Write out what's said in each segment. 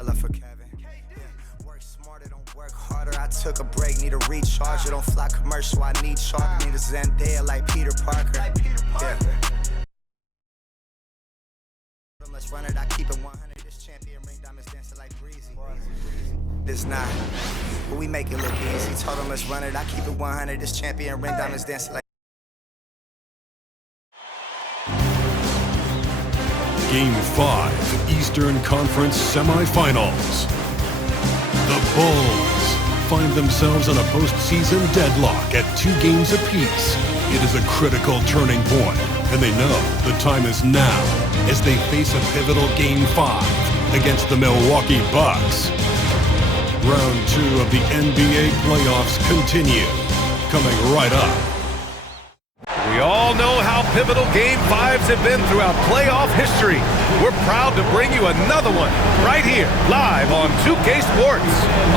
For Kevin. Yeah. Work smarter, don't work harder. I took a break, need a recharge. Don't fly commercial, I need chalk. Need a Zendaya like Peter Parker. Yeah. Let's run it, I keep it 100. This champion ring diamonds dancing like breezy. It's not, but we make it look easy. Told him let's run it, I keep it 100. This champion ring diamonds dancing like. Game 5, Eastern Conference Semifinals. The Bulls find themselves on a postseason deadlock at 2 games apiece. It is a critical turning point, and they know the time is now as they face a pivotal Game 5 against the Milwaukee Bucks. Round 2 of the NBA playoffs continue, coming right up. We all know how pivotal Game 5s have been throughout playoff history. We're proud to bring you another one right here, live on 2K Sports.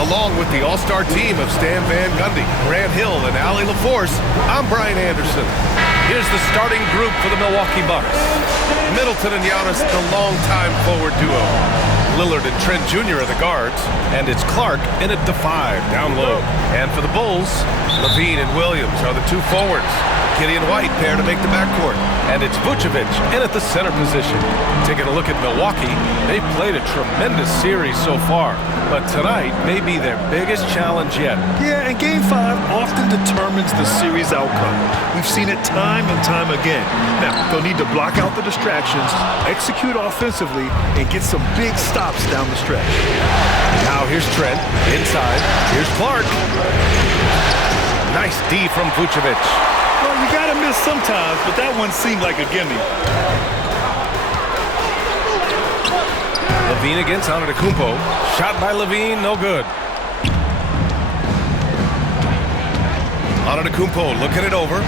Along with the all-star team of Stan Van Gundy, Grant Hill, and Allie LaForce, I'm Brian Anderson. Here's the starting group for the Milwaukee Bucks. Middleton and Giannis, the longtime forward duo. Lillard and Trent Jr. are the guards, and it's Clark in at the 5 down low. And for the Bulls, LaVine and Williams are the 2 forwards. Gideon White pair to make the backcourt. And it's Vucevic in at the center position. Taking a look at Milwaukee, they've played a tremendous series so far. But tonight may be their biggest challenge yet. Yeah, and Game 5 often determines the series outcome. We've seen it time and time again. Now, they'll need to block out the distractions, execute offensively, and get some big stops down the stretch. Now here's Trent, inside. Here's Clark. Nice D from Vucevic. Well, you gotta miss sometimes, but that one seemed like a gimme. LaVine against Antetokounmpo. Shot by LaVine, no good. Antetokounmpo looking it over.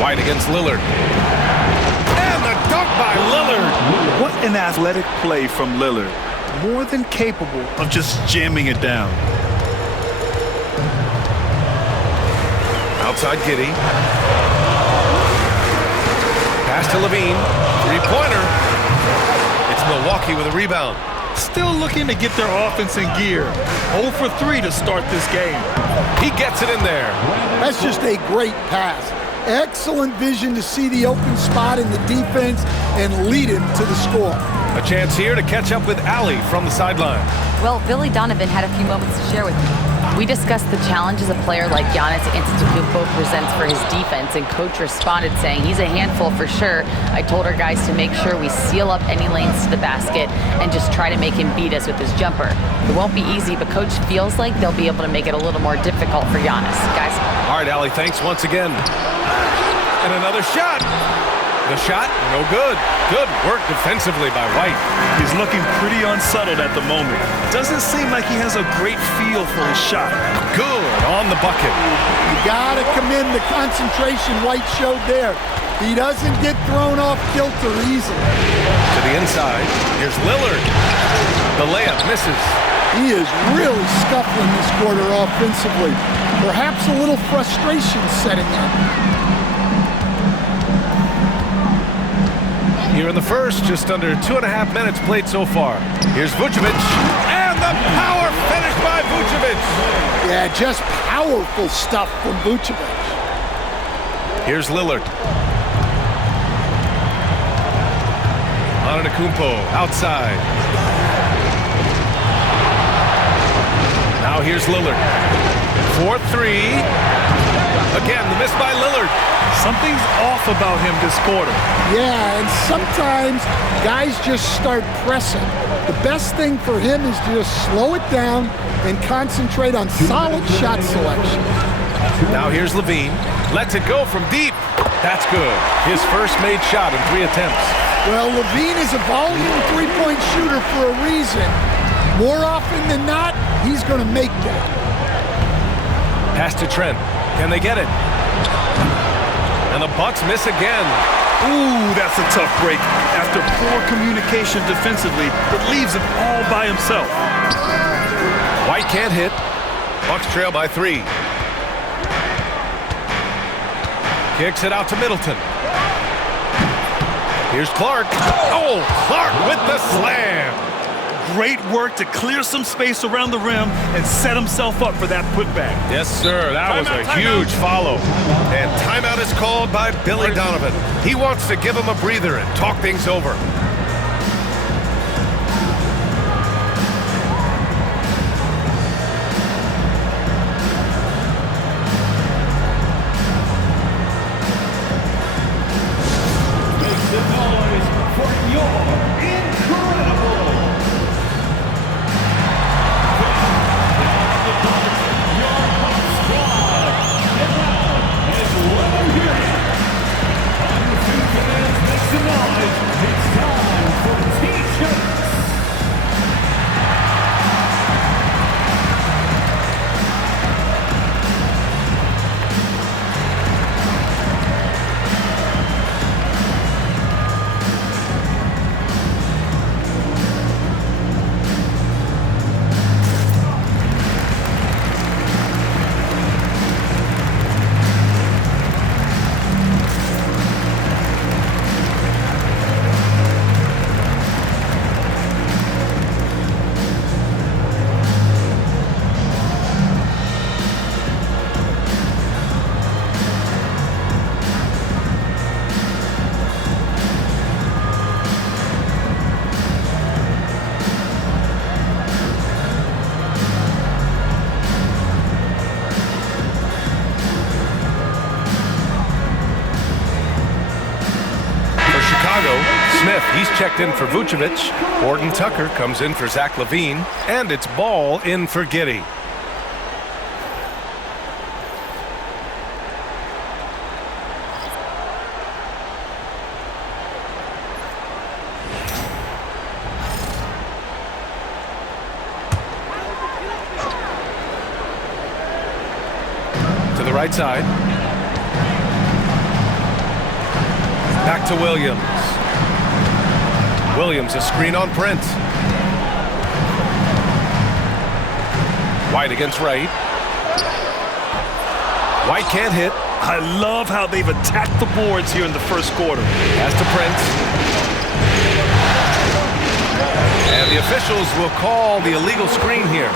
White against Lillard. And the dunk by Lillard. What an athletic play from Lillard. More than capable of just jamming it down. Outside Giddey. Pass to LaVine. Three-pointer. It's Milwaukee with a rebound. Still looking to get their offense in gear. 0 for 3 to start this game. He gets it in there. That's just a great pass. Excellent vision to see the open spot in the defense and lead him to the score. A chance here to catch up with Allie from the sideline. Well, Billy Donovan had a few moments to share with me. We discussed the challenges a player like Giannis Antetokounmpo presents for his defense, and Coach responded saying he's a handful for sure. I told our guys to make sure we seal up any lanes to the basket and just try to make him beat us with his jumper. It won't be easy, but Coach feels like they'll be able to make it a little more difficult for Giannis. Guys? All right, Allie, thanks once again. And another shot. The shot, no good. Good work defensively by White. He's looking pretty unsettled at the moment. Doesn't seem like he has a great feel for his shot. Good on the bucket. You gotta commend the concentration White showed there. He doesn't get thrown off kilter easily. To the inside, here's Lillard. The layup misses. He is really scuffling this quarter offensively. Perhaps a little frustration setting in. Here in the first, just under 2.5 minutes played so far. Here's Vucevic, and the power finish by Vucevic. Yeah, just powerful stuff from Vucevic. Here's Lillard. Antetokounmpo outside. Now here's Lillard. 4-3. Again, the miss by Lillard. Something's off about him this quarter. Yeah, and sometimes guys just start pressing. The best thing for him is to just slow it down and concentrate on solid shot selection. Now here's LaVine. Lets it go from deep. That's good. His first made shot in 3 attempts. Well, LaVine is a volume three-point shooter for a reason. More often than not, he's going to make that. Pass to Trent. Can they get it? And the Bucks miss again. Ooh, that's a tough break. After poor communication defensively, it leaves him all by himself. White can't hit. Bucks trail by 3. Kicks it out to Middleton. Here's Clark. Oh, Clark with the slam. Great work to clear some space around the rim and set himself up for that putback. Yes, sir. That was a huge follow. And timeout is called by Billy Donovan. He wants to give him a breather and talk things over. Smith, he's checked in for Vucevic. Gordon Tucker comes in for Zach LaVine. And it's Ball in for Giddey. To the right side. Back to Williams. Williams, a screen on Prince. White against Wright. White can't hit. I love how they've attacked the boards here in the first quarter. Pass to Prince. And the officials will call the illegal screen here.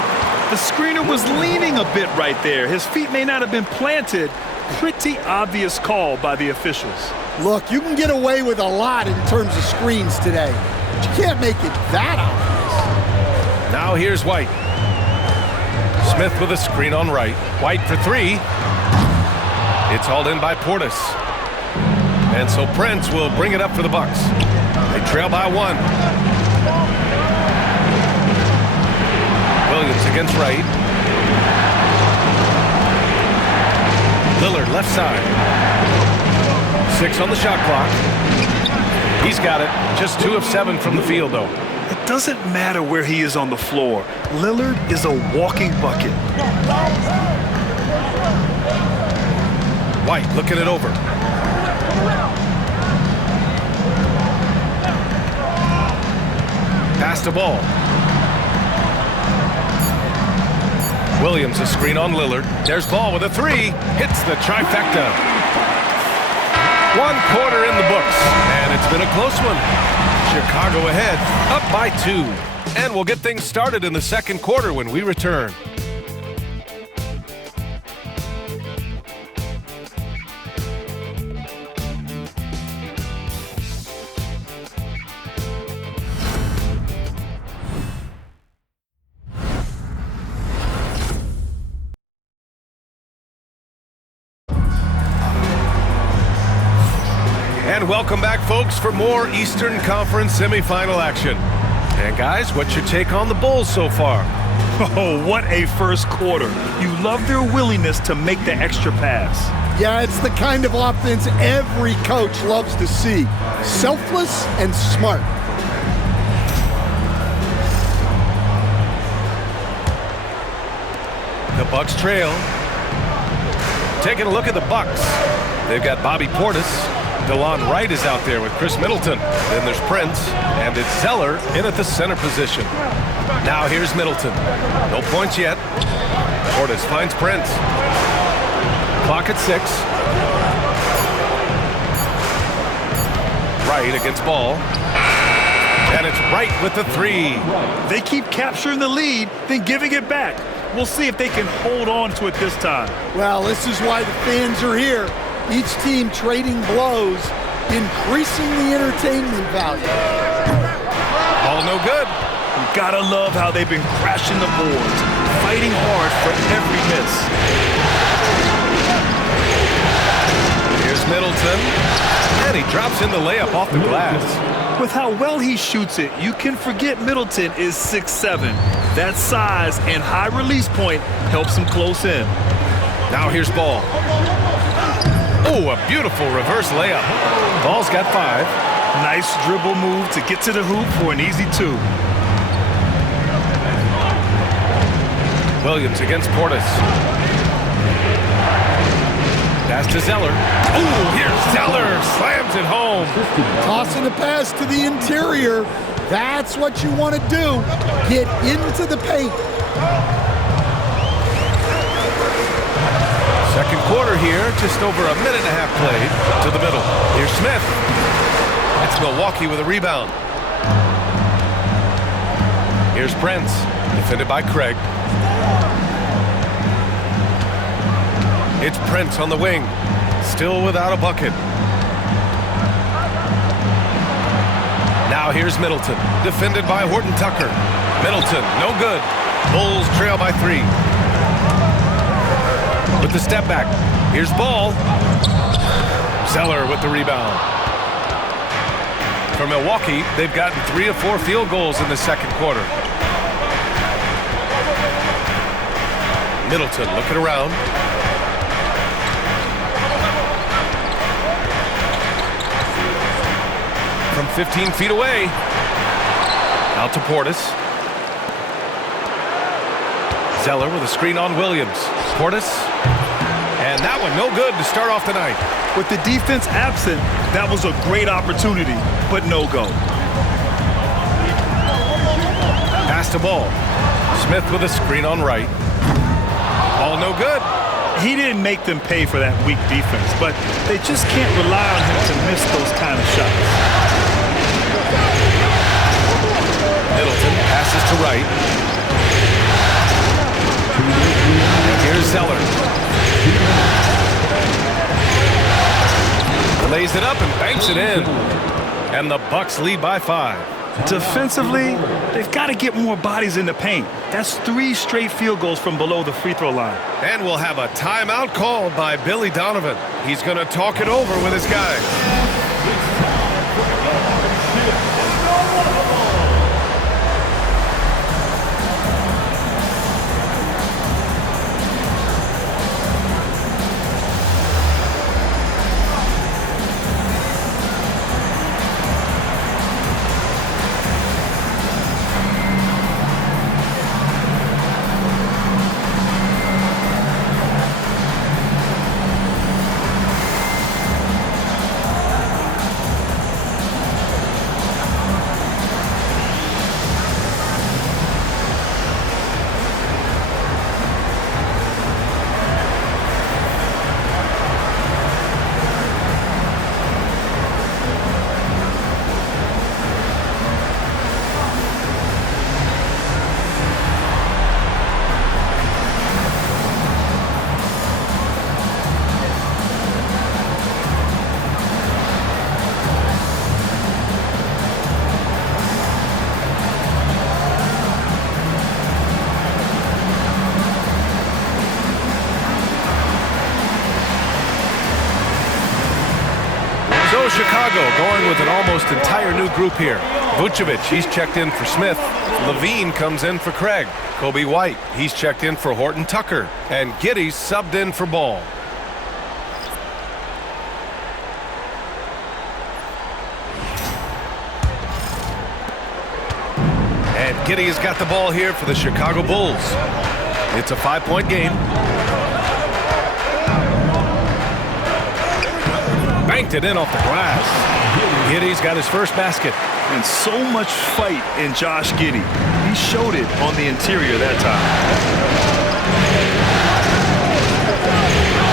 The screener was leaning a bit right there. His feet may not have been planted. Pretty obvious call by the officials. Look, you can get away with a lot in terms of screens today, but you can't make it that obvious. Now here's White. Smith with a screen on Wright. White for three. It's hauled in by Portis. And so Prince will bring it up for the Bucks. They trail by one. Williams against Wright. Lillard left side. 6 on the shot clock. He's got it. Just 2 of 7 from the field, though. It doesn't matter where he is on the floor. Lillard is a walking bucket. White looking it over. Pass to Ball. Williams a screen on Lillard. There's Ball with a three. Hits the trifecta. 1 quarter in the books, and it's been a close one. Chicago ahead, up by 2. And we'll get things started in the second quarter when we return. And welcome back, folks, for more Eastern Conference semifinal action. And guys, what's your take on the Bulls so far? Oh, what a first quarter. You love their willingness to make the extra pass. Yeah, it's the kind of offense every coach loves to see. Selfless and smart. The Bucks trail. Taking a look at the Bucks. They've got Bobby Portis. DeLon Wright is out there with Chris Middleton. Then there's Prince, and it's Zeller in at the center position. Now here's Middleton. No points yet. Portis finds Prince. Clock at 6. right against Ball. And it's right with the three. They keep capturing the lead, then giving it back. We'll see if they can hold on to it this time. Well, this is why the fans are here. Each team trading blows, increasing the entertainment value. Ball no good. You gotta love how they've been crashing the boards, fighting hard for every miss. Here's Middleton. And he drops in the layup off the glass. With how well he shoots it, you can forget Middleton is 6'7". That size and high release point helps him close in. Now here's Ball. Oh, a beautiful reverse layup. Ball's got 5. Nice dribble move to get to the hoop for an easy 2. Williams against Portis. Pass to Zeller. Oh, here's Zeller. Slams it home. Tossing a pass to the interior. That's what you want to do. Get into the paint. Second quarter here, just over a minute and a half played. To the middle. Here's Smith. It's Milwaukee with a rebound. Here's Prince, defended by Craig. It's Prince on the wing, still without a bucket. Now here's Middleton, defended by Horton Tucker. Middleton, no good. Bulls trail by 3. With the step back, here's Ball. Zeller with the rebound. For Milwaukee, they've gotten 3 of 4 field goals in the second quarter. Middleton looking around. From 15 feet away. Out to Portis. Zeller with a screen on Williams. Portis. And that one no good to start off the night. With the defense absent, that was a great opportunity, but no go. Pass to Ball. Smith with a screen on right. Ball no good. He didn't make them pay for that weak defense, but they just can't rely on him to miss those kind of shots. Middleton passes to right. And here's Zeller. Lays it up and banks it in. And the Bucks lead by 5. Defensively, they've got to get more bodies in the paint. That's 3 straight field goals from below the free throw line. And we'll have a timeout called by Billy Donovan. He's going to talk it over with his guys. So Chicago going with an almost entire new group here. Vucevic, he's checked in for Smith. Levine comes in for Craig. Kobe White, he's checked in for Horton Tucker. And Giddey's subbed in for Ball. And Giddey has got the ball here for the Chicago Bulls. It's a 5-point game. Banked it in off the glass. Giddey's got his first basket. And so much fight in Josh Giddey. He showed it on the interior that time.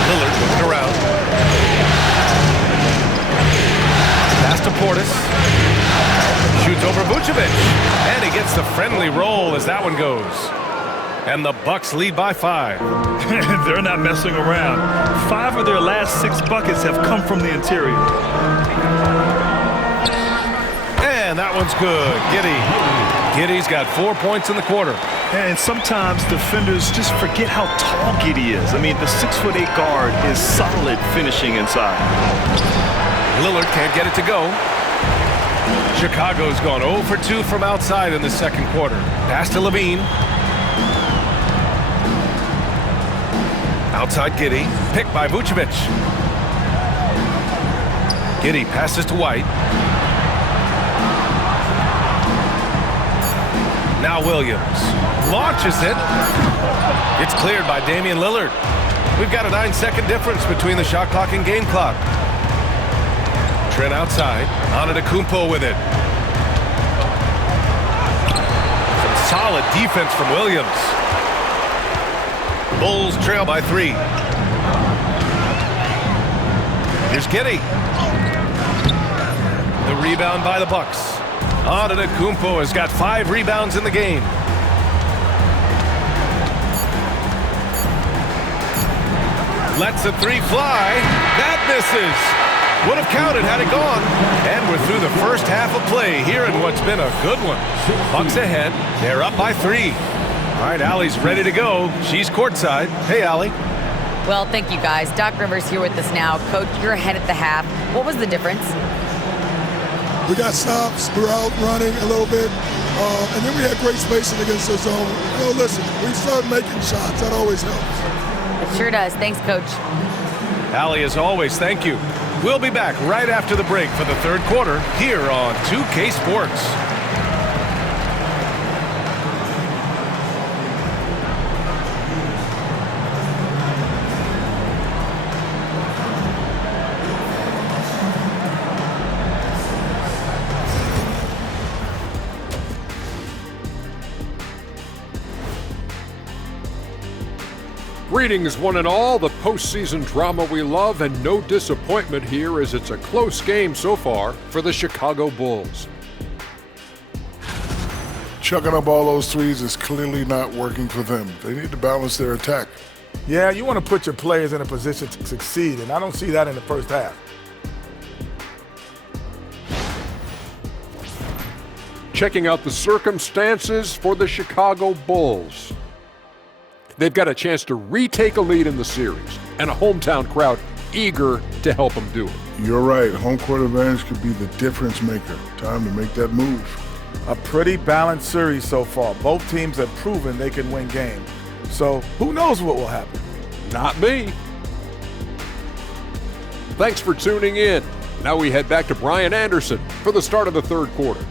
Lillard looking around. Pass to Portis. Shoots over Vucevic. And he gets the friendly roll as that one goes. And the Bucks lead by 5. They're not messing around. 5 of their last 6 buckets have come from the interior. And that one's good. Giddey's got 4 points in the quarter. And sometimes defenders just forget how tall Giddey is. I mean, the 6'8" guard is solid finishing inside. Lillard can't get it to go. Chicago's gone 0 for 2 from outside in the second quarter. Pass to Levine. Outside Giddey, picked by Vucevic. Giddey passes to White. Now Williams launches it. It's cleared by Damian Lillard. We've got a 9-second difference between the shot clock and game clock. Trent outside. Antetokounmpo with it. Some solid defense from Williams. Bulls trail by 3. Here's Giddey. The rebound by the Bucks. Antetokounmpo has got 5 rebounds in the game. Lets the 3 fly. That misses. Would have counted had it gone. And we're through the first half of play here in what's been a good one. Bucks ahead. They're up by 3. All right, Allie's ready to go. She's courtside. Hey, Allie. Well, thank you, guys. Doc Rivers here with us now. Coach, you're ahead at the half. What was the difference? We got stops. We were out running a little bit. And then we had great spacing against the zone. You know, listen, we started making shots. That always helps. It sure does. Thanks, Coach. Allie, as always, thank you. We'll be back right after the break for the third quarter here on 2K Sports. Greetings, one and all. The postseason drama we love, and no disappointment here as it's a close game so far for the Chicago Bulls. Chucking up all those threes is clearly not working for them. They need to balance their attack. Yeah, you want to put your players in a position to succeed, and I don't see that in the first half. Checking out the circumstances for the Chicago Bulls. They've got a chance to retake a lead in the series, and a hometown crowd eager to help them do it. You're right. Home court advantage could be the difference maker. Time to make that move. A pretty balanced series so far. Both teams have proven they can win games. So who knows what will happen? Not me. Thanks for tuning in. Now we head back to Brian Anderson for the start of the third quarter.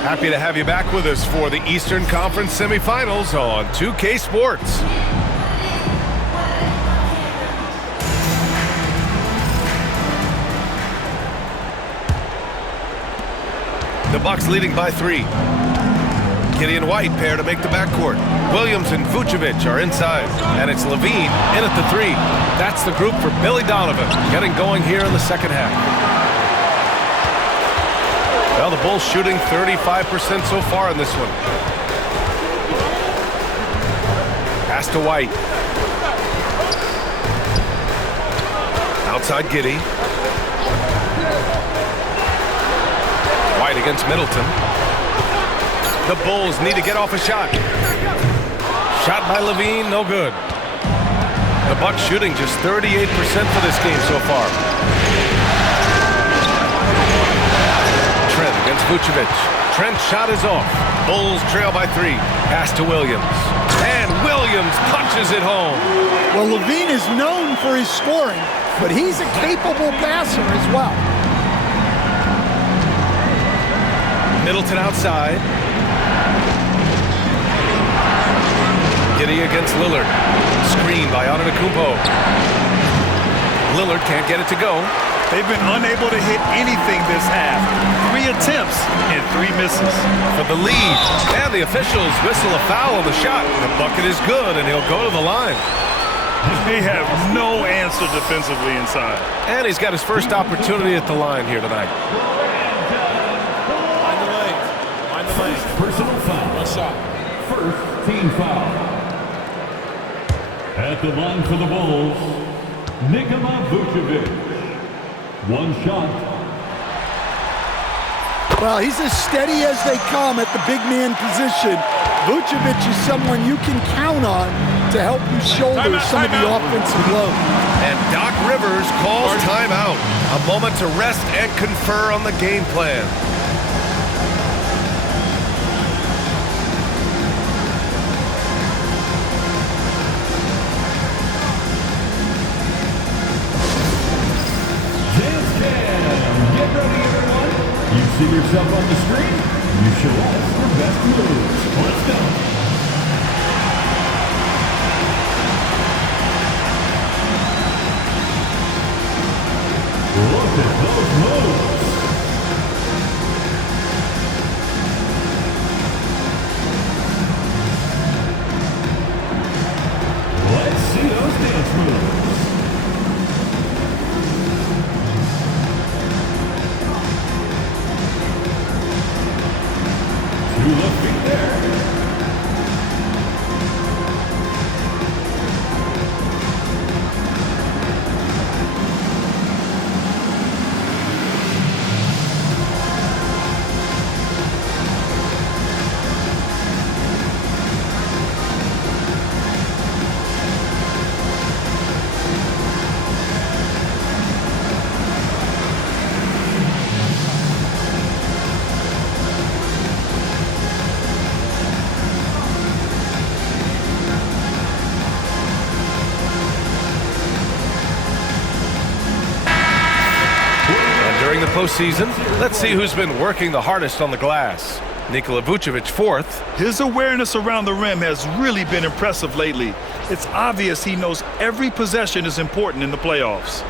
Happy to have you back with us for the Eastern Conference semifinals on 2K Sports. The Bucks leading by 3. Giddey and White pair to make the backcourt. Williams and Vucevic are inside, and it's Levine in at the 3. That's the group for Billy Donovan, getting going here in the second half. Well, the Bulls shooting 35% so far in this one. Pass to White. Outside Giddey. White against Middleton. The Bulls need to get off a shot. Shot by Levine, no good. The Bucks shooting just 38% for this game so far. Trent against Vucevic. Trent's shot is off. Bulls trail by 3. Pass to Williams. And Williams punches it home. Well, Levine is known for his scoring, but he's a capable passer as well. Middleton outside. Giddey against Lillard. Screen by Antetokounmpo. Lillard can't get it to go. They've been unable to hit anything this half. 3 attempts and 3 misses. For the lead, and the officials whistle a foul on the shot. The bucket is good, and he'll go to the line. They have no answer defensively inside. And he's got his first opportunity at the line here tonight. Mind the lane. Personal foul. One shot. First team foul. At the line for the Bulls, Nikola Vucevic. 1 shot. Well, he's as steady as they come at the big man position. Vucevic is someone you can count on to help you shoulder some of the offensive load. And Doc Rivers calls timeout. A moment to rest and confer on the game plan. Get ready, everyone. You see yourself on the screen? You show us your best moves. Let's go. Look at those moves. Let's see those dance moves. Two left feet there. During the postseason, let's see who's been working the hardest on the glass. Nikola Vucevic, 4th. His awareness around the rim has really been impressive lately. It's obvious he knows every possession is important in the playoffs.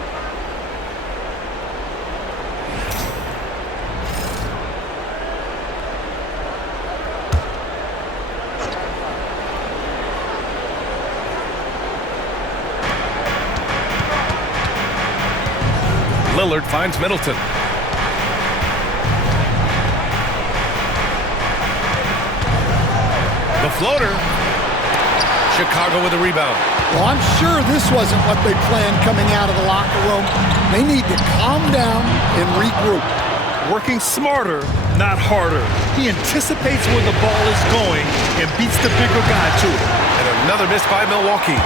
Lillard finds Middleton. The floater. Chicago with a rebound. Well, I'm sure this wasn't what they planned coming out of the locker room. They need to calm down and regroup. Working smarter, not harder. He anticipates where the ball is going and beats the bigger guy to it. And another miss by Milwaukee.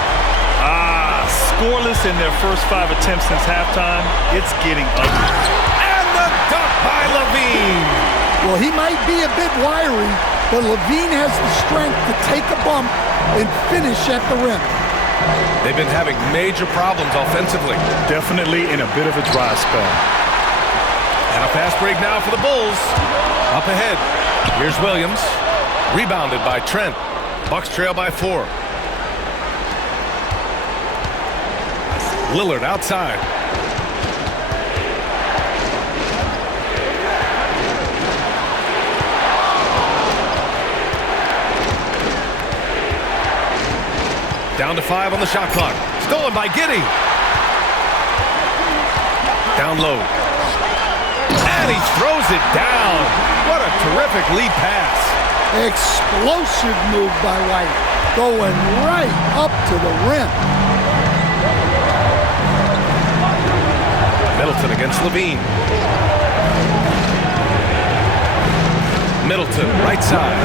Scoreless in their first 5 attempts since halftime. It's getting ugly. And the dunk by LaVine. Well, he might be a bit wiry, but LaVine has the strength to take a bump and finish at the rim. They've been having major problems offensively. Definitely in a bit of a dry spell. And a fast break now for the Bulls. Up ahead. Here's Williams. Rebounded by Trent. Bucks trail by 4. Lillard outside. Down to 5 on the shot clock. Stolen by Giddey. Down low. And he throws it down. What a terrific lead pass. Explosive move by White. Going right up to the rim. Middleton against LaVine. Middleton, right side.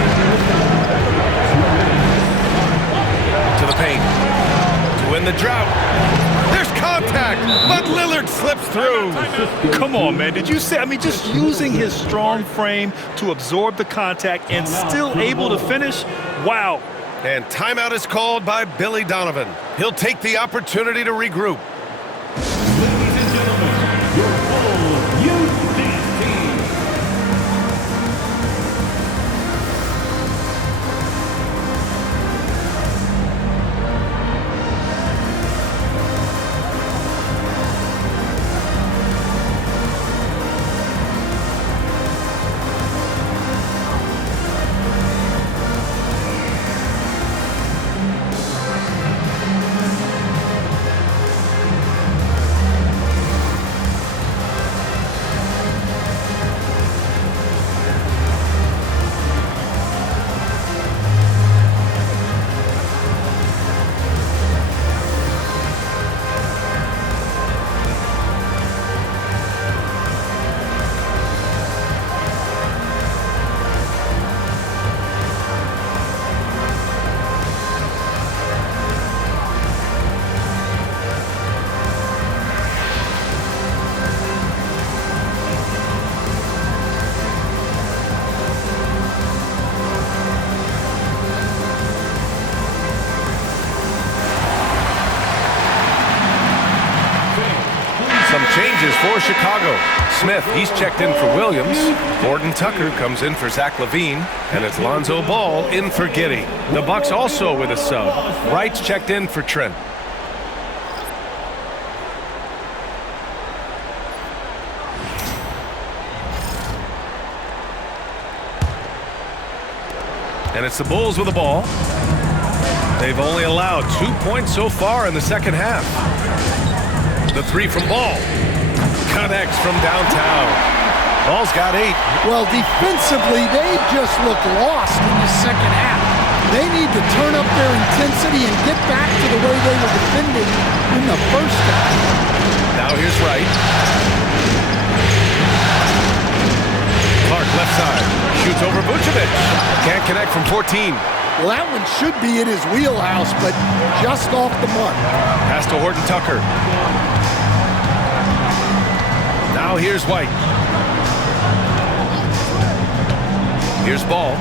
To the paint. To win the drought. There's contact, but Lillard slips through. Come on, man. Did you see? I mean, just using his strong frame to absorb the contact and still able to finish? Wow. And timeout is called by Billy Donovan. He'll take the opportunity to regroup. Your full youth dance team. changes for Chicago. Smith, he's checked in for Williams. Horton Tucker comes in for Zach LaVine. And it's Lonzo Ball in for Giddey. The Bucks also with a sub. Wright's checked in for Trent. And it's the Bulls with the ball. They've only allowed 2 points so far in the second half. The three from Ball. Connects from downtown. Ball's got 8. Well, defensively, they just look lost in the second half. They need to turn up their intensity and get back to the way they were defending in the first half. Now here's Wright. Clark left side. Shoots over Vucevic. Can't connect from 14. Well, that one should be in his wheelhouse, but just off the mark. Pass to Horton Tucker. Now here's White. Here's Ball.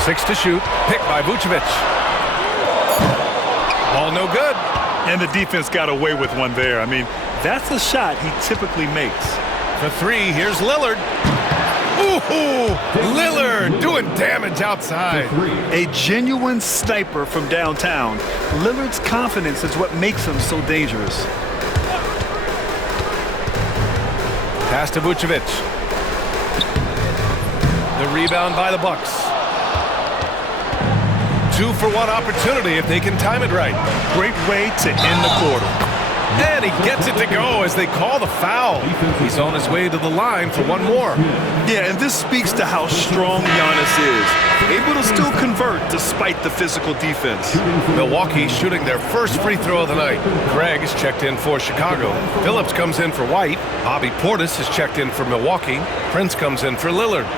6 to shoot. Picked by Vucevic. Ball no good. And the defense got away with one there. I mean, that's a shot he typically makes. For 3, here's Lillard. Ooh, Lillard doing damage outside. A genuine sniper from downtown. Lillard's confidence is what makes him so dangerous. Pass to Vucevic. The rebound by the Bucks. 2-for-1 opportunity if they can time it right. Great way to end the quarter. And he gets it to go as they call the foul. He's on his way to the line for one more. Yeah, and this speaks to how strong Giannis is. Able to still convert despite the physical defense. Milwaukee shooting their first free throw of the night. Craig is checked in for Chicago. Phillips comes in for White. Bobby Portis is checked in for Milwaukee. Prince comes in for Lillard.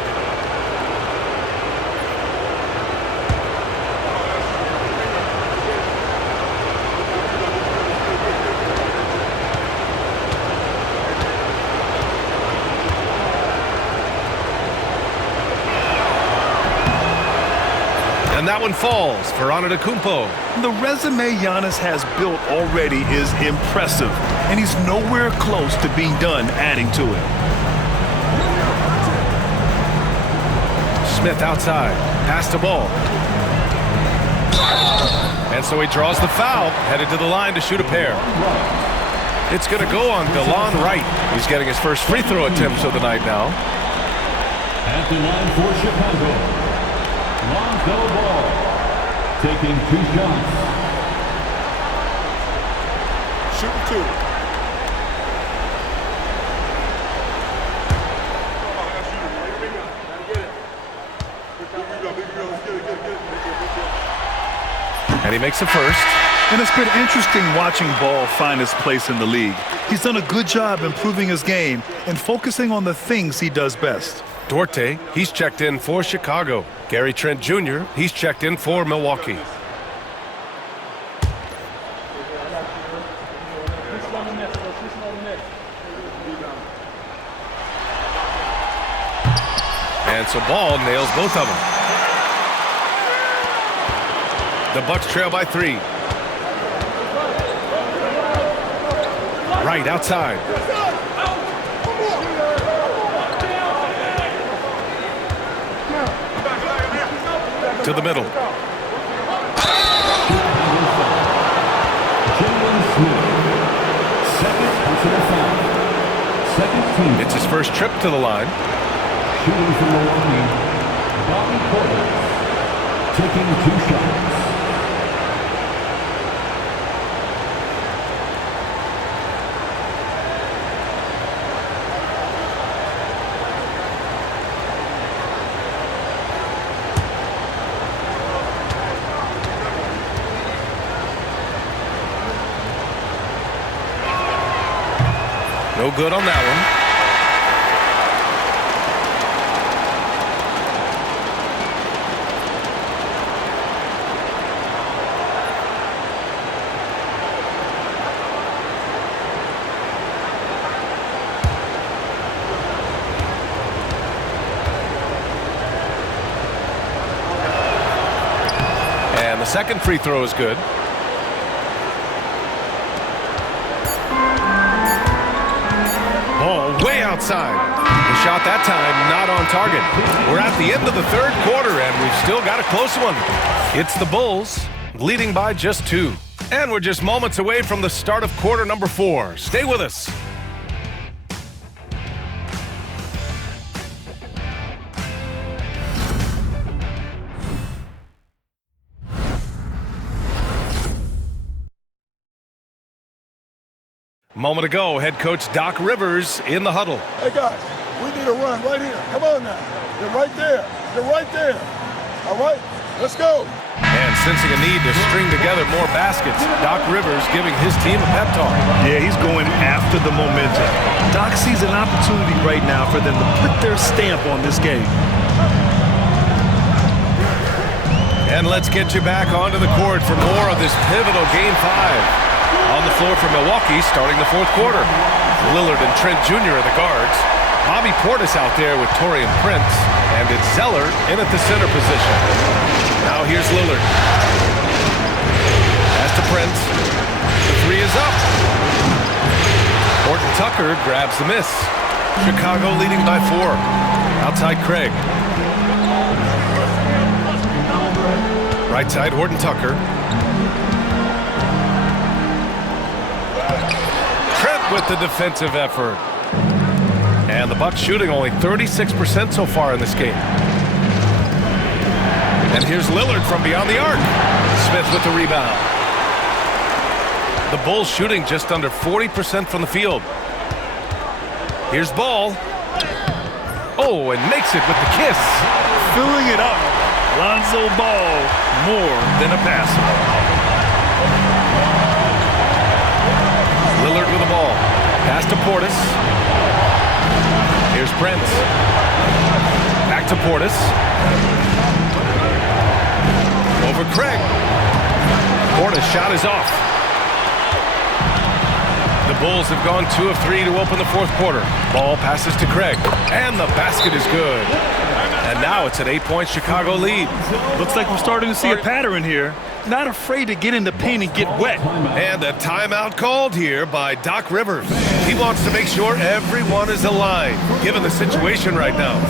And that one falls for Antetokounmpo. The resume Giannis has built already is impressive, and he's nowhere close to being done adding to it. Smith outside. Pass to Ball. And so he draws the foul, headed to the line to shoot a pair. It's going to go on DeLon Wright. He's getting his first free throw attempts of the night now. At the line for Chicago, Lonzo Ball, taking 2 shots. Shoot 2. And he makes the first. And it's been interesting watching Ball find his place in the league. He's done a good job improving his game and focusing on the things he does best. Duarte, he's checked in for Chicago. Gary Trent Jr., he's checked in for Milwaukee. And so Ball nails both of them. The Bucks trail by 3. Right outside. To the middle. It's his first trip to the line. Shooting from Milwaukee, Bobby Portis, taking 2 shots. No good on that one. And the second free throw is good. outside. The shot that time not on target. We're at the end of the third quarter, and we've still got a close one. It's the Bulls leading by just 2. And we're just moments away from the start of quarter number 4. Stay with us. Moment ago, head coach Doc Rivers in the huddle. Hey, guys, we need a run right here. Come on now. You're right there. You're right there. All right, let's go. And sensing a need to string together more baskets, Doc Rivers giving his team a pep talk. Yeah, he's going after the momentum. Doc sees an opportunity right now for them to put their stamp on this game. And let's get you back onto the court for more of this pivotal Game 5. On the floor for Milwaukee, starting the fourth quarter. Lillard and Trent Jr. are the guards. Bobby Portis out there with Taurean Prince. And it's Zeller in at the center position. Now here's Lillard. Pass to Prince. The 3 is up. Horton Tucker grabs the miss. Chicago leading by 4. Outside Craig. Right side, Horton Tucker. With the defensive effort. And the Bucks shooting only 36% so far in this game. And here's Lillard from beyond the arc. Smith with the rebound. The Bulls shooting just under 40% from the field. Here's Ball. Oh, and makes it with the kiss. Filling it up. Lonzo Ball, more than a passer. Lillard with the ball. Pass to Portis. Here's Prince. Back to Portis. Over Craig. Portis' shot is off. The Bulls have gone 2 of 3 to open the fourth quarter. Ball passes to Craig. And the basket is good. And now it's an 8-point Chicago lead. Looks like we're starting to see a pattern here. Not afraid to get in the paint and get wet. And a timeout called here by Doc Rivers. He wants to make sure everyone is aligned, given the situation right now.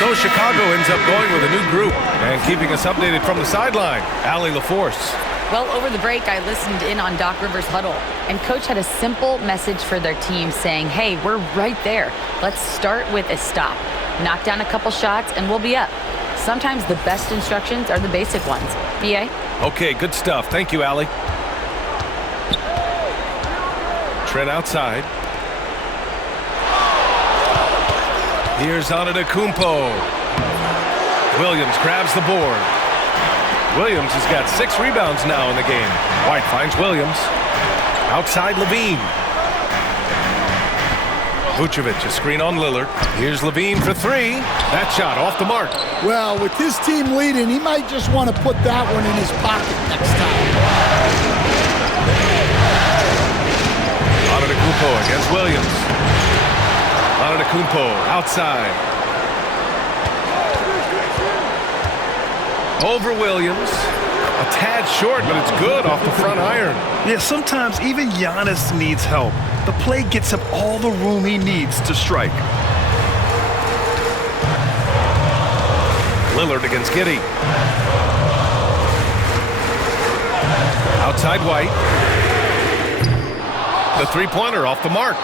So Chicago ends up going with a new group and keeping us updated from the sideline. Allie LaForce. Well, over the break, I listened in on Doc Rivers' huddle, and Coach had a simple message for their team saying, hey, we're right there. Let's start with a stop. Knock down a couple shots, and we'll be up. Sometimes the best instructions are the basic ones. B.A.? Okay, good stuff. Thank you, Allie. Trent outside. Here's Antetokounmpo. Williams grabs the board. Williams has got 6 rebounds now in the game. White finds Williams. Outside Levine. Vucevic, a screen on Lillard. Here's Levine for 3. That shot off the mark. Well, with his team leading, he might just want to put that one in his pocket next time. Antetokounmpo against Williams. Antetokounmpo outside. Over Williams. A tad short, but it's good off the front iron. Yeah, sometimes even Giannis needs help. The play gets him all the room he needs to strike. Lillard against Giddey. Outside White. The three-pointer off the mark.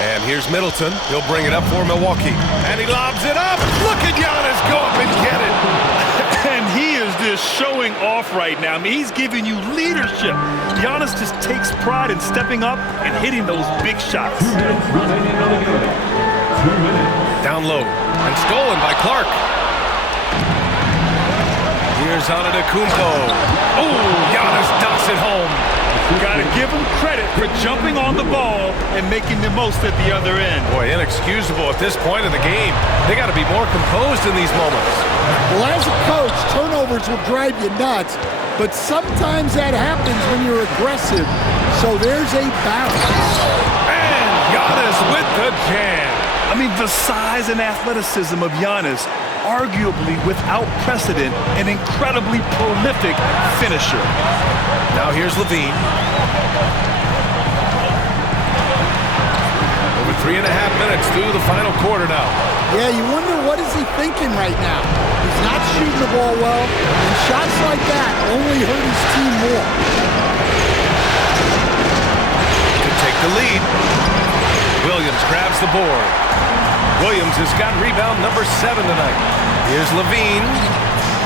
And here's Middleton. He'll bring it up for Milwaukee. And he lobs it up. Look at Giannis go up and get it. And he is just showing off right now. I mean, he's giving you leadership. Giannis just takes pride in stepping up and hitting those big shots. Down low. And stolen by Clark. Here's Antetokounmpo. Oh, Giannis dumps it home. Got to give him credit for jumping on the ball and making the most at the other end. Boy, inexcusable at this point in the game. They got to be more composed in these moments. Well, as a coach, turnovers will drive you nuts, but sometimes that happens when you're aggressive. So there's a balance. And Giannis with the jam. I mean, the size and athleticism of Giannis, arguably without precedent, an incredibly prolific finisher. Now here's Levine. Over 3.5 minutes through the final quarter now. Yeah, you wonder what is he thinking right now. He's not shooting the ball well, and shots like that only hurt his team more. To take the lead. Williams grabs the board. Williams has got rebound number 7 tonight. Here's Levine.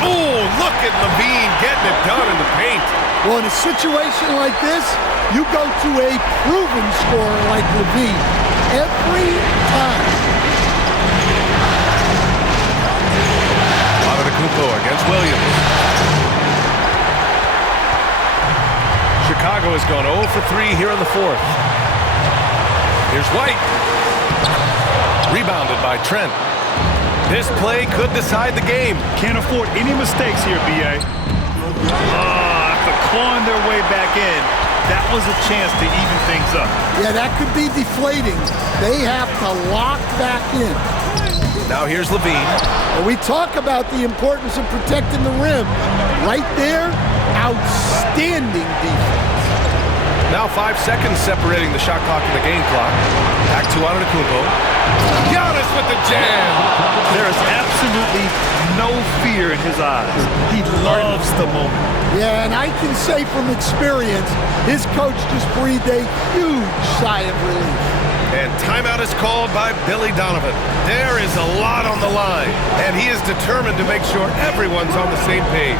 Oh, look at Levine getting it done in the paint. Well, in a situation like this, you go to a proven scorer like Levine every time. Antetokounmpo against Williams. Chicago has gone 0 for 3 here in the fourth. Here's White. Rebounded by Trent. This play could decide the game. Can't afford any mistakes here, B.A. After clawing their way back in, that was a chance to even things up. Yeah, that could be deflating. They have to lock back in. Now here's Levine. We talk about the importance of protecting the rim. Right there, outstanding defense. Now 5 seconds separating the shot clock and the game clock. Back to Antetokounmpo. Giannis with the jam. There is absolutely no fear in his eyes. He loves the moment. Yeah, and I can say from experience, his coach just breathed a huge sigh of relief. And timeout is called by Billy Donovan. There is a lot on the line, and he is determined to make sure everyone's on the same page.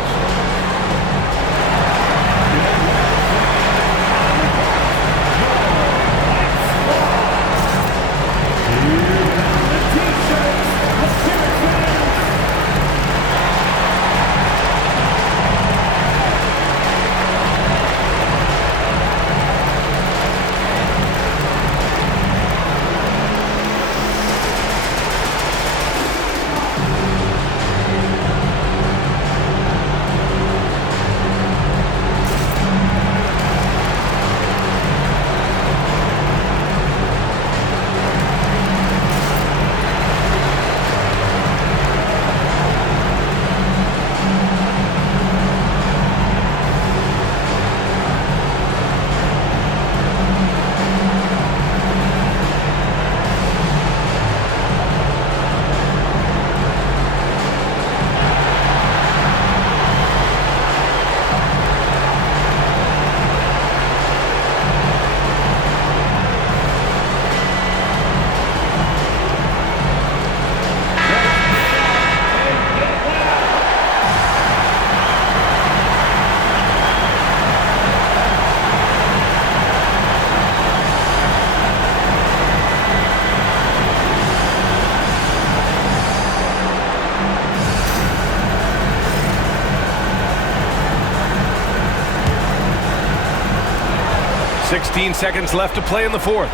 .16 seconds left to play in the fourth.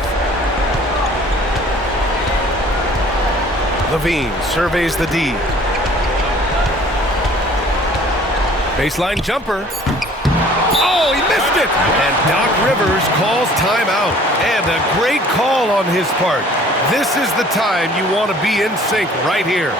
Levine surveys the D. Baseline jumper. Oh, he missed it! And Doc Rivers calls timeout. And a great call on his part. This is the time you want to be in sync right here.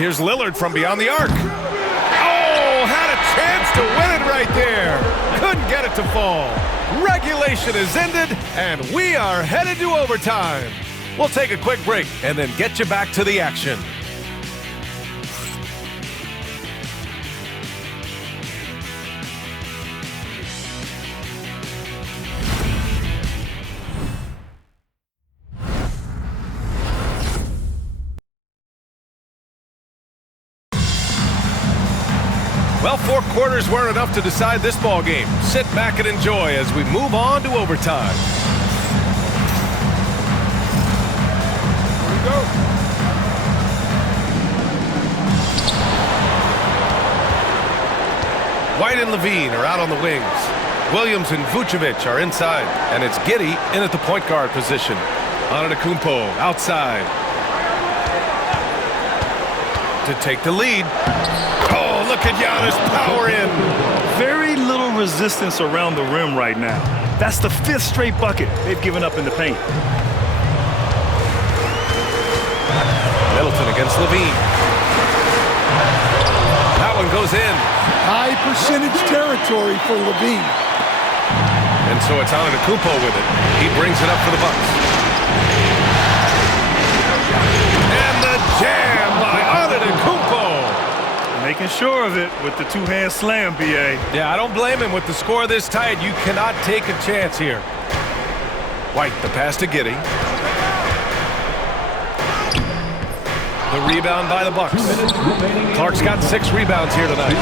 Here's Lillard from beyond the arc. Oh, had a chance to win it right there. Couldn't get it to fall. Regulation is ended, and we are headed to overtime. We'll take a quick break and then get you back to the action. Well, 4 quarters weren't enough to decide this ball game. Sit back and enjoy as we move on to overtime. Here we go. White and Levine are out on the wings. Williams and Vucevic are inside, and it's Giddey in at the point guard position. Antetokounmpo outside to take the lead. Oh, look at Giannis power in. Very little resistance around the rim right now. That's the 5th straight bucket they've given up in the paint. Middleton against Levine. That one goes in. High percentage territory for Levine. And so it's Antetokounmpo with it. He brings it up for the Bucks. And the jam by Antetokounmpo. Making sure of it with the 2-hand slam, B.A. Yeah, I don't blame him. With the score this tight, you cannot take a chance here. White, the pass to Giddey. The rebound by the Bucks. Clark's got 6 rebounds here tonight.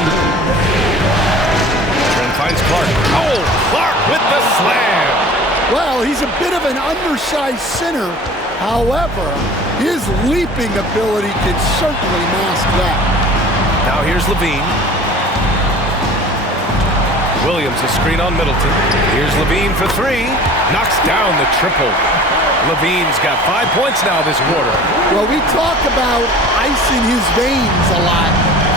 Trent finds Clark. Oh, Clark with the slam. Well, he's a bit of an undersized center. However, his leaping ability can certainly mask that. Now here's Levine. Williams, a screen on Middleton. Here's Levine for 3. Knocks down the triple. Levine's got 5 points now this quarter. Well, we talk about ice in his veins a lot,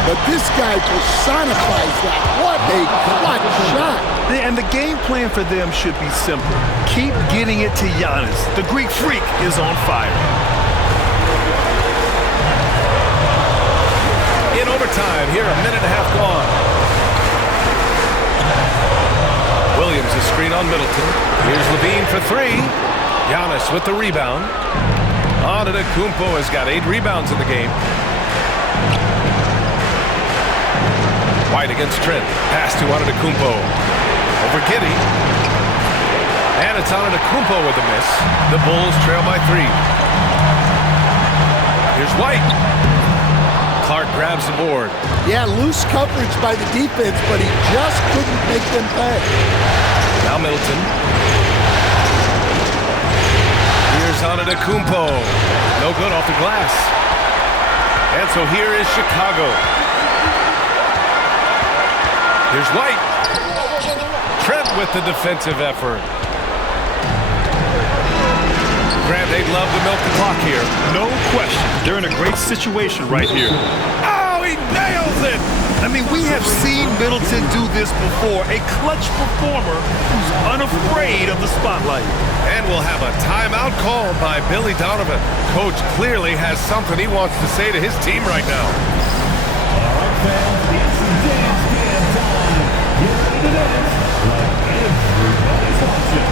but this guy personifies that. What a clutch shot. And the game plan for them should be simple. Keep getting it to Giannis. The Greek freak is on fire. In overtime, here a minute and a half gone. Williams, a screen on Middleton. Here's Levine for 3. Giannis with the rebound. Antetokounmpo has got 8 rebounds in the game. White against Trent. Pass to Antetokounmpo. Over Giddey. And it's Antetokounmpo with the miss. The Bulls trail by 3. Here's White. Clark grabs the board. Yeah, loose coverage by the defense, but he just couldn't make them pay. Now Middleton. Here's Antetokounmpo. No good off the glass. And so here is Chicago. Here's White. Trent with the defensive effort. Grant, they'd love to milk the clock here. No question. They're in a great situation right here. Oh, he nails it! I mean, we have seen Middleton do this before. A clutch performer who's unafraid of the spotlight. And we'll have a timeout called by Billy Donovan. Coach clearly has something he wants to say to his team right now. All right, fans, it's dance time. Get ready to dance like everybody's watching.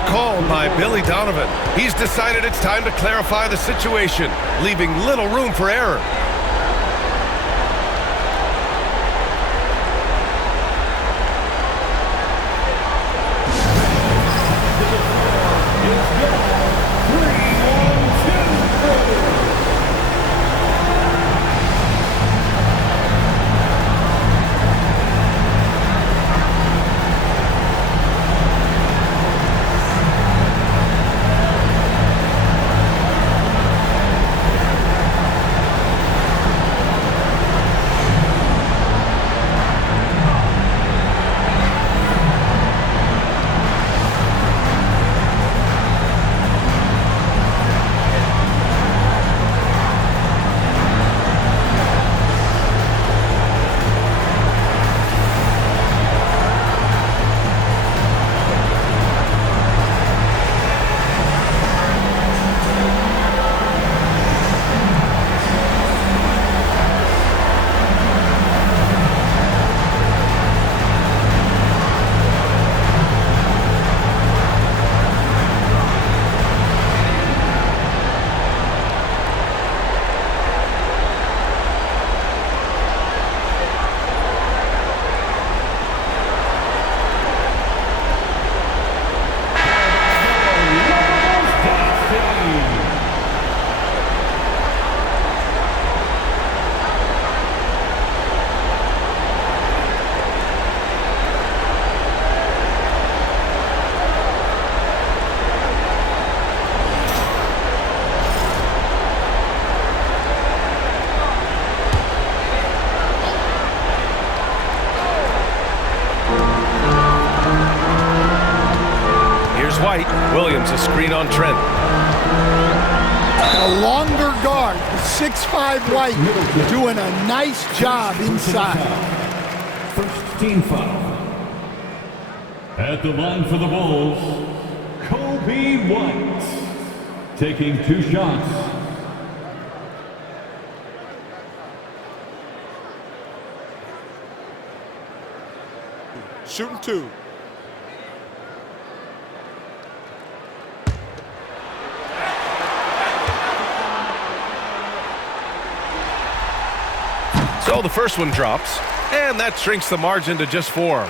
Timeout called by Billy Donovan. He's decided it's time to clarify the situation, leaving little room for error. White. Williams a screen on Trent. A longer guard, 6'5" White, doing a nice job inside. First team foul. At the line for the Bulls, Kobe White. Taking 2 shots. Shooting 2. So the first one drops, and that shrinks the margin to just 4.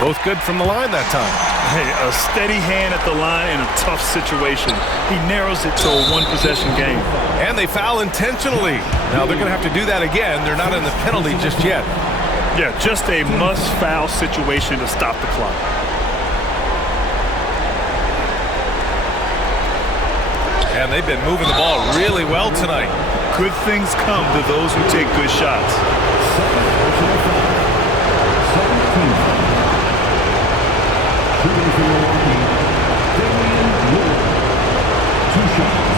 Both good from the line that time. Hey, a steady hand at the line in a tough situation. He narrows it to a 1-possession game. And they foul intentionally. Now they're going to have to do that again. They're not in the penalty just yet. Yeah, just a must-foul situation to stop the clock. And they've been moving the ball really well tonight. Good things come to those who take good shots. Shooting for Milwaukee, Damian Lillard. 2 shots.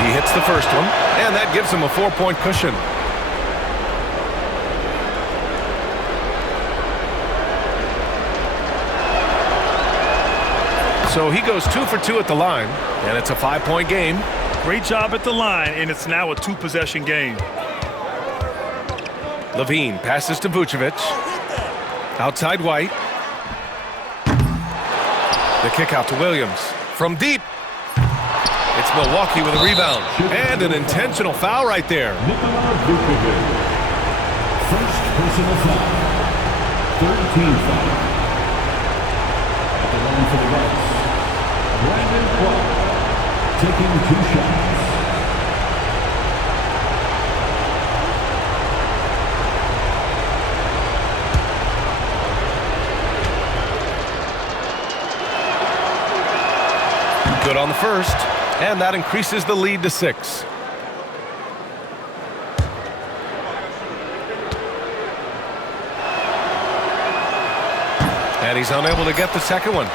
He hits the first one, and that gives him a 4-point cushion. So he goes 2 for 2 at the line, and it's a 5-point game. Great job at the line, and it's now a 2-possession game. Levine passes to Vucevic. Outside White. The kick out to Williams. From deep. It's Milwaukee with a rebound. And an intentional foul right there. Nikola Vucevic. First personal foul. 3rd team foul. At the line for the Bucks, Brandon Clark taking 2 shots. Good on the first, and that increases the lead to 6. And he's unable to get the second one.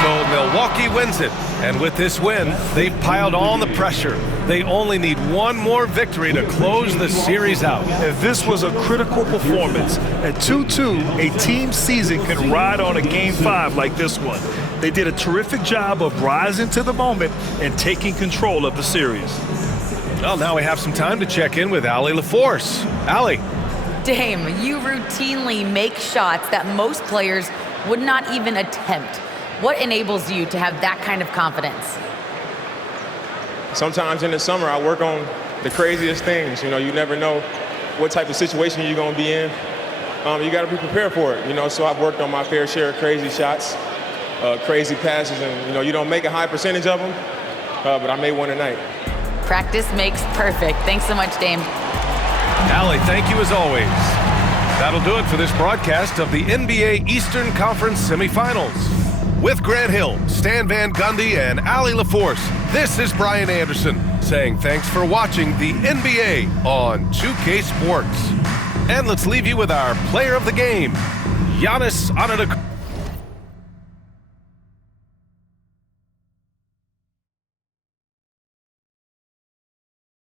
So Milwaukee wins it. And with this win, they've piled on the pressure. They only need one more victory to close the series out. If this was a critical performance, at 2-2, a team season can ride on a Game 5 like this one. They did a terrific job of rising to the moment and taking control of the series. Well, now we have some time to check in with Allie LaForce. Allie. Dame, you routinely make shots that most players would not even attempt. What enables you to have that kind of confidence? Sometimes in the summer, I work on the craziest things. You know, you never know what type of situation you're going to be in. You got to be prepared for it. You know, so I've worked on my fair share of crazy shots, crazy passes, and, you know, you don't make a high percentage of them, but I made one tonight. Practice makes perfect. Thanks so much, Dame. Allie, thank you as always. That'll do it for this broadcast of the NBA Eastern Conference semifinals. With Grant Hill, Stan Van Gundy, and Allie LaForce, this is Brian Anderson saying thanks for watching the NBA on 2K Sports. And let's leave you with our player of the game, Giannis Antetokounmpo.